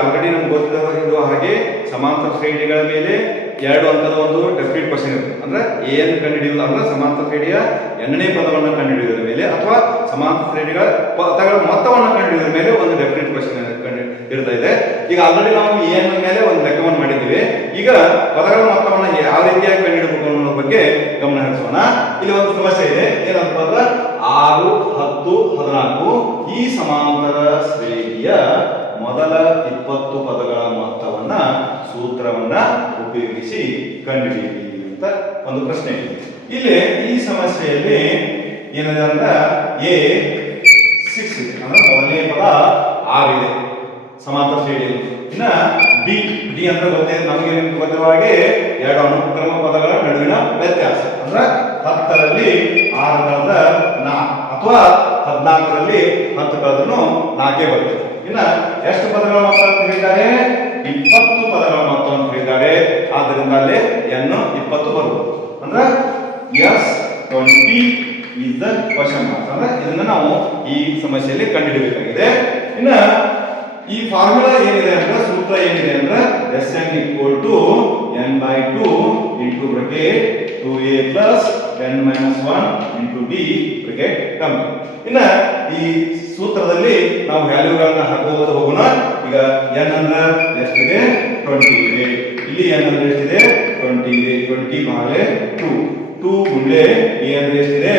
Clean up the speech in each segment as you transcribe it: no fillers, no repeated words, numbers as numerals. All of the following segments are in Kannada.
ಆಲ್ರೆಡಿ ನಮ್ಗೆ ಗೊತ್ತಿರುವ ಹಾಗೆ ಸಮಾಂತರ ಶ್ರೇಣಿಗಳ ಮೇಲೆ 2 ಅಂಕದ ಒಂದು ಡೆಫಿನಿಟ್ ಕ್ವಶನ್ ಇರುತ್ತೆ. ಅಂದ್ರೆ ಏನು ಕಂಡುಹಿಡಿಯುವುದು ಅಂದ್ರೆ ಸಮಾಂತರ ಶ್ರೇಣಿಯ ಎಣ್ಣನೇ ಪದವನ್ನು ಕಂಡುಹಿಡಿಯುವುದರ ಮೇಲೆ ಅಥವಾ ಸಮಾಂತರ ಶ್ರೇಣಿಗಳ ಪದಗಳ ಮೊತ್ತವನ್ನು ಕಂಡುಹಿಡಿಯುವುದರ ಮೇಲೆ ಒಂದು ಡೆಫಿನಿಟ್ ಕ್ವಶನ್ ಇರ್ತಾ ಇದೆ. ಈಗ ಆಲ್ರೆಡಿ ನಾವು ಏನ್ ಮೇಲೆ ಒಂದು ಲೆಕ್ಕವನ್ನು ಮಾಡಿದ್ದೀವಿ. ಈಗ ಪದಗಳ ಮೊತ್ತವನ್ನು ಯಾವ ರೀತಿಯಾಗಿ ಕಂಡುಹಿಡಬೇಕು ಅನ್ನೋ ಬಗ್ಗೆ ಗಮನ ಹರಿಸೋಣ. ಇಲ್ಲಿ ಒಂದು ಸಮಸ್ಯೆ ಇದೆ. ಏನಂತ ಅಂದ್ರೆ 6, 10, 14 ಈ ಸಮಾಂತರ ಶ್ರೇಣಿಯ ಮೊದಲ 20 ಪದಗಳ ಮೊತ್ತವನ್ನ ಸೂತ್ರವನ್ನ ಉಪಯೋಗಿಸಿ ಕಂಡುಹಿಡಿಯಿರಿ ಅಂತ ಒಂದು ಪ್ರಶ್ನೆ ಇದೆ. ಇಲ್ಲಿ ಈ ಸಮಸ್ಯೆಯಲ್ಲಿ ಏನಿದೆ ಅಂದ್ರೆ A6 ಇದೆ. ಅಂದ್ರೆ ಮೊದಲನೇ ಪದ 6 ಇದೆ ಸಮಾಂತರ ಶ್ರೇಣಿಯಲ್ಲಿ. ಇನ್ನ ಡಿ ಅಂದ್ರೆ ಗೊತ್ತಿದೆ ನಮಗೆ ಗೊತ್ತಿರುವ ಹಾಗೆ 2 ಅನುಕ್ರಮ ಪದಗಳ ನಡುವಿನ ವ್ಯತ್ಯಾಸ. ಅಂದ್ರೆ 10ರಲ್ಲಿ 6 ಕಳೆದ 4 ಅಥವಾ 14ರಲ್ಲಿ 10 ಕಳೆದ್ರೂ 4 ಬರ್ತದೆ. ಇನ್ನ ಎಷ್ಟು ಪದಗಳ ಮೊತ್ತ ಅಂತ ಹೇಳಿದ್ದಾರೆ? 20 ಪದಗಳ ಮೊತ್ತ ಅಂತ ಹೇಳಿದ್ದಾರೆ. ಆದ್ದರಿಂದ ಅಲ್ಲಿ n 20 ಬರ್ಬೋದು. ಅಂದ್ರೆ S20 is the question mark. ಅಂದ್ರೆ ಇದನ್ನ ನಾವು ಈ ಸಮಸ್ಯೆಯಲ್ಲಿ ಕಂಡುಹಿಡಿಯಬೇಕಾಗಿದೆ. ಇನ್ನ ಈ ಫಾರ್ಮುಲಾ ಏನಿದೆ ಅಂದ್ರೆ ಸೂತ್ರ ಏನಿದೆ ಅಂದ್ರೆ Sn = n/2 into bracket 2a plus n minus 1 into d bracket complete. ಇನ್ನ ಈ ಸೂತ್ರದಲ್ಲಿ ನಾವು ವ್ಯಾಲ್ಯೂಗಳನ್ನ ಹಾಕುವುದು ಹೋಗೋಣ. ಈಗ n ಅಂದ್ರೆ ಎಷ್ಟಿದೆ? 20 ಇದೆ. ಇಲ್ಲಿ n ಅಂದ್ರೆ ಎಷ್ಟಿದೆ? 20 ಇದೆ. 20 ಭಾಗಲೆ 2 ಗುಂಡ್ಲೆ a ಅಂದ್ರೆ ಎಷ್ಟಿದೆ?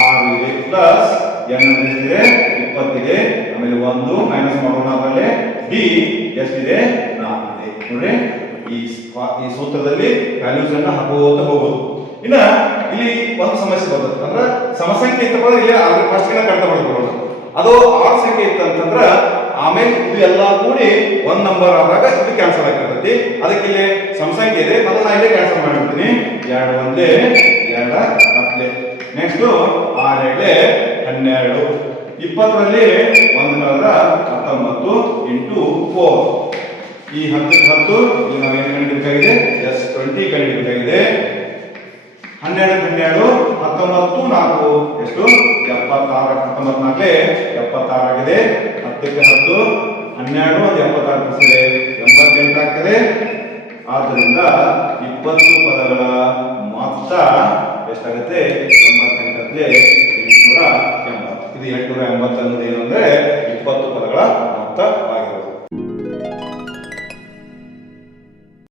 6 ಇದೆ ಪ್ಲಸ್ n ಅಂದ್ರೆ ಎಷ್ಟಿದೆ? 20 ಇದೆ. ಆಮೇಲೆ 1 ಮೈನಸ್ ಮಾಡೋಣ. ಆಮೇಲೆ d ಎಷ್ಟಿದೆ? 4 ಇದೆ. ನೋಡ್ರಿ ಈ ಸೂತ್ರದಲ್ಲಿ ವ್ಯಾಲ್ಯೂಸ್ ಅನ್ನ ಹಾಕುತ್ತಾ ಹೋಗೋದು. ಇನ್ನ ಇಲ್ಲಿ ಒಂದು ಸಮಸ್ಯೆ ಬರ್ತದೆ. ಅಂದ್ರೆ ಸಮಸಂಖ್ಯೆ ಇತ್ತಪ್ಪ ಇಲ್ಲಿ ಫಸ್ಟ್ ಗೆ ಕಡಿತ ಮಾಡ್ಕೊಳ್ಳೋದು. ಅದು 6 ಸಂಖ್ಯೆ ಇತ್ತು ಅಂತಂದ್ರ ಆಮೇಲೆ ಇದು ಎಲ್ಲ ಕೂಡಿ ಒಂದ್ ನಂಬರ್ ಆದಾಗ ಇದು ಕ್ಯಾನ್ಸಲ್ ಆಗಿರ್ತೈತಿ. ಅದಕ್ಕೆ ಇಲ್ಲಿ ಸಮಸಂಖ್ಯೆ ಇದೆ, ಅದನ್ನ ಇಲ್ಲೇ ಕ್ಯಾನ್ಸಲ್ ಮಾಡಿಬಿಡ್ತೀನಿ. 2 ಒಂದೇ 2 10. ನೆಕ್ಸ್ಟ್ 6 2 12. 20ರಲ್ಲಿ 1 ಕಳೆದ 19 ಇಂಟು 4. ಈ 10 10 ಇಲ್ಲಿ ನಾವು ಏನು ಕಂಡುಹಿಡಿಯಬೇಕಾಗಿದೆ? S20 ಕಂಡುಹಿಡಿಯಬೇಕಾಗಿದೆ. 12 12 19 4 ಎಷ್ಟು? 76. 19 4 76 ಆಗಿದೆ. 10ಕ್ಕೆ 10 12 ಒಂದು 76 ಇದೆ 88 ಆಗ್ತದೆ. ಆದ್ದರಿಂದ 20 ಪದಗಳ ಮೊತ್ತ ಎಷ್ಟಾಗುತ್ತೆ? 88 880. ಇದು 880 ಅನ್ನೋದು ಏನು ಅಂದ್ರೆ